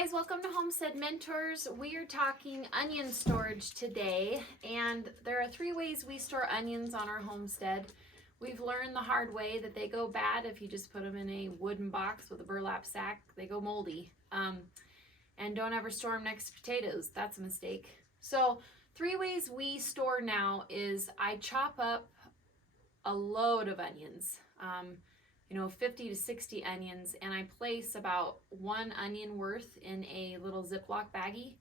guys, welcome to Homestead Mentors. We are talking onion storage today, and there are 3 ways we store onions on our homestead. We've learned the hard way that they go bad if you just put them in a wooden box with a burlap sack. They go moldy. And don't ever store them next to potatoes. That's a mistake. So 3 ways we store now is I chop up a load of onions. 50 to 60 onions, and I place about 1 onion worth in a little Ziploc baggie,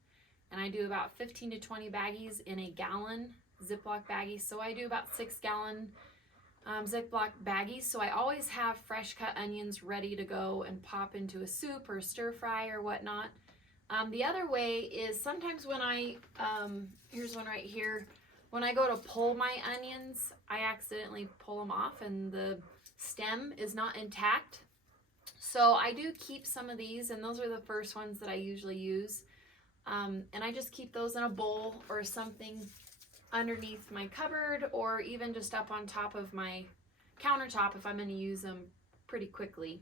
and I do about 15 to 20 baggies in a gallon Ziploc baggie. So I do about 6-gallon Ziploc baggies. So I always have fresh cut onions ready to go and pop into a soup or stir fry or whatnot. The other way is sometimes when here's one right here, when I go to pull my onions, I accidentally pull them off and the stem is not intact. So I do keep some of these, and those are the first ones that I usually use. And I just keep those in a bowl or something underneath my cupboard, or even just up on top of my countertop if I'm going to use them pretty quickly.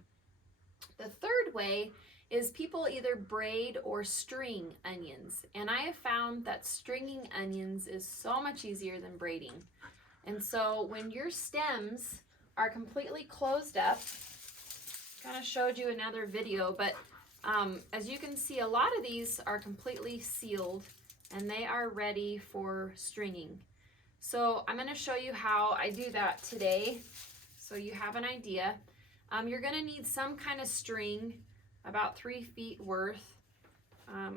The third way is people either braid or string onions, and I have found that stringing onions is so much easier than braiding. And so when your stems are completely closed up, kind of showed you another video, but as you can see, a lot of these are completely sealed and they are ready for stringing. So I'm going to show you how I do that today so you have an idea. You're going to need some kind of string, about 3 feet worth.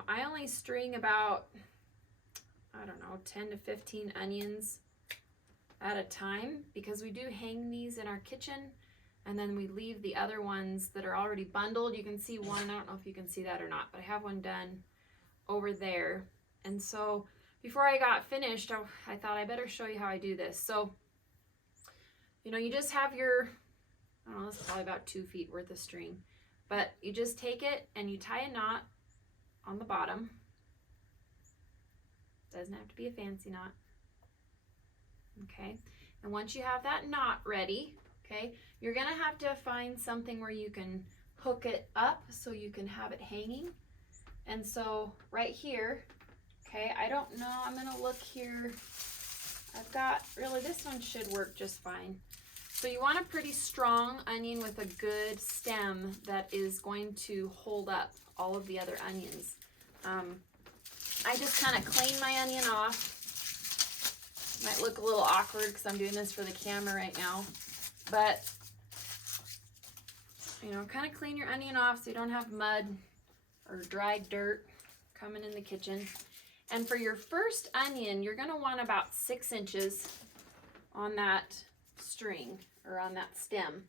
I only string about, 10 to 15 onions at a time, because we do hang these in our kitchen and then we leave the other ones that are already bundled. You can see one, I don't know if you can see that or not, but I have one done over there. And so before I got finished, I thought I better show you how I do this. So, you just have your, this is probably about 2 feet worth of string, but you just take it and you tie a knot on the bottom. Doesn't have to be a fancy knot. Okay, and once you have that knot ready, okay, you're gonna have to find something where you can hook it up so you can have it hanging. And so right here, okay, I don't know, I'm gonna look here. I've got, really, this one should work just fine. So you want a pretty strong onion with a good stem that is going to hold up all of the other onions. I just kind of clean my onion off. Might look a little awkward because I'm doing this for the camera right now, but kind of clean your onion off so you don't have mud or dried dirt coming in the kitchen. And for your first onion, you're going to want about 6 inches on that string or on that stem.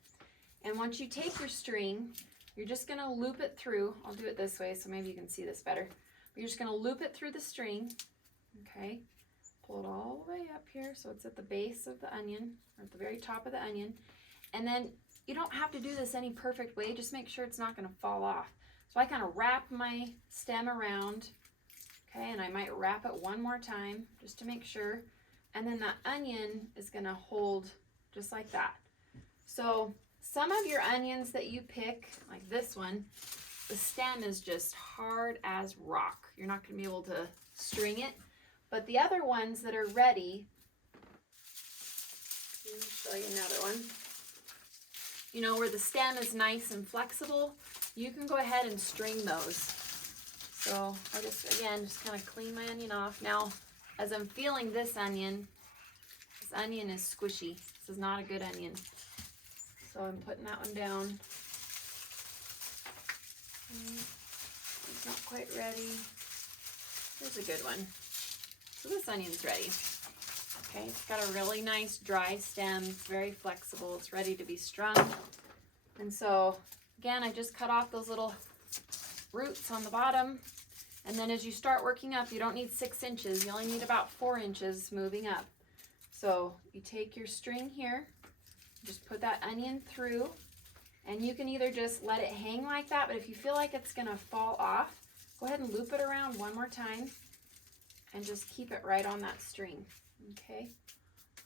And once you take your string, you're just going to loop it through. I'll do it this way so maybe you can see this better. You're just going to loop it through the string, okay? Pull it all the way up here so it's at the base of the onion, or at the very top of the onion. And then you don't have to do this any perfect way, just make sure it's not going to fall off. So I kind of wrap my stem around, okay, and I might wrap it one more time just to make sure. And then the onion is going to hold just like that. So some of your onions that you pick, like this one, the stem is just hard as rock. You're not going to be able to string it. But the other ones that are ready, let me show you another one. Where the stem is nice and flexible, you can go ahead and string those. So I just kind of clean my onion off. Now, as I'm feeling this onion is squishy. This is not a good onion. So I'm putting that one down. It's not quite ready. Here's a good one. So this onion's ready. Okay, it's got a really nice dry stem. It's very flexible. It's ready to be strung. And so, again, I just cut off those little roots on the bottom. And then as you start working up, you don't need 6 inches. You only need about 4 inches moving up. So you take your string here, just put that onion through, and you can either just let it hang like that, but if you feel like it's going to fall off, go ahead and loop it around one more time. And just keep it right on that string, okay?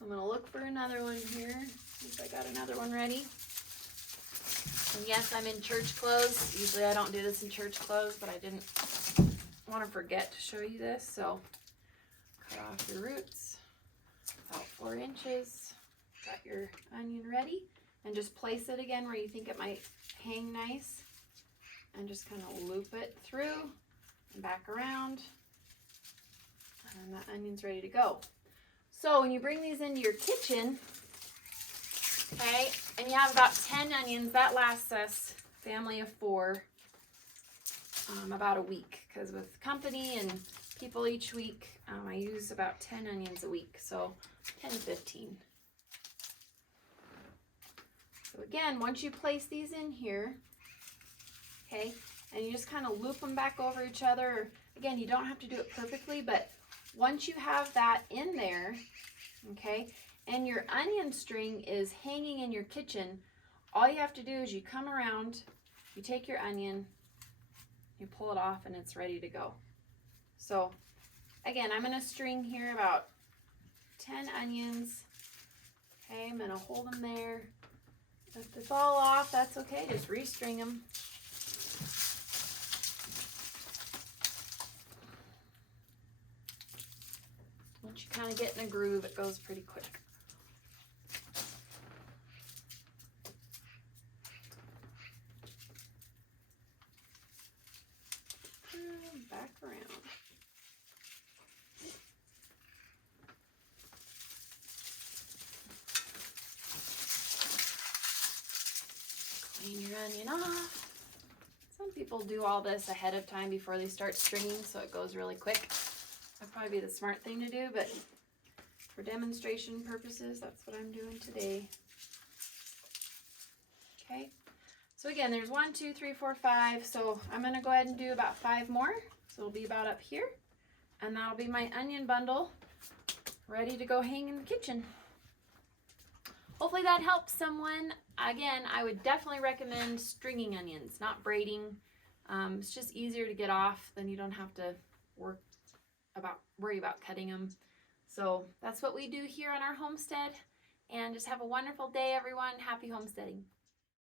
I'm gonna look for another one here. See if I got another one ready. And yes, I'm in church clothes. Usually I don't do this in church clothes, but I didn't want to forget to show you this. So cut off your roots about 4 inches. Got your onion ready, and just place it again where you think it might hang nice, and just kind of loop it through and back around, and that onion's ready to go. So when you bring these into your kitchen, okay, and you have about 10 onions, that lasts us, family of 4, about a week, because with company and people each week, I use about 10 onions a week, so 10 to 15. So again, once you place these in here, okay, and you just kind of loop them back over each other. Again, you don't have to do it perfectly, but once you have that in there, okay, and your onion string is hanging in your kitchen, all you have to do is you come around, you take your onion, you pull it off, and it's ready to go. So again, I'm going to string here about 10 onions. Okay, I'm going to hold them there. If they fall off, that's okay, just restring them. Once you kind of get in a groove, it goes pretty quick. And back around. Clean your onion off. Some people do all this ahead of time before they start stringing, so it goes really quick. That'd probably be the smart thing to do, but for demonstration purposes, that's what I'm doing today. Okay, so again, there's 1, 2, 3, 4, 5. So I'm going to go ahead and do about 5 more. So it'll be about up here, and that'll be my onion bundle ready to go hang in the kitchen. Hopefully that helps someone. Again, I would definitely recommend stringing onions, not braiding. It's just easier to get off, then you don't have to worry about cutting them. So that's what we do here on our homestead. And just have a wonderful day, everyone. Happy homesteading.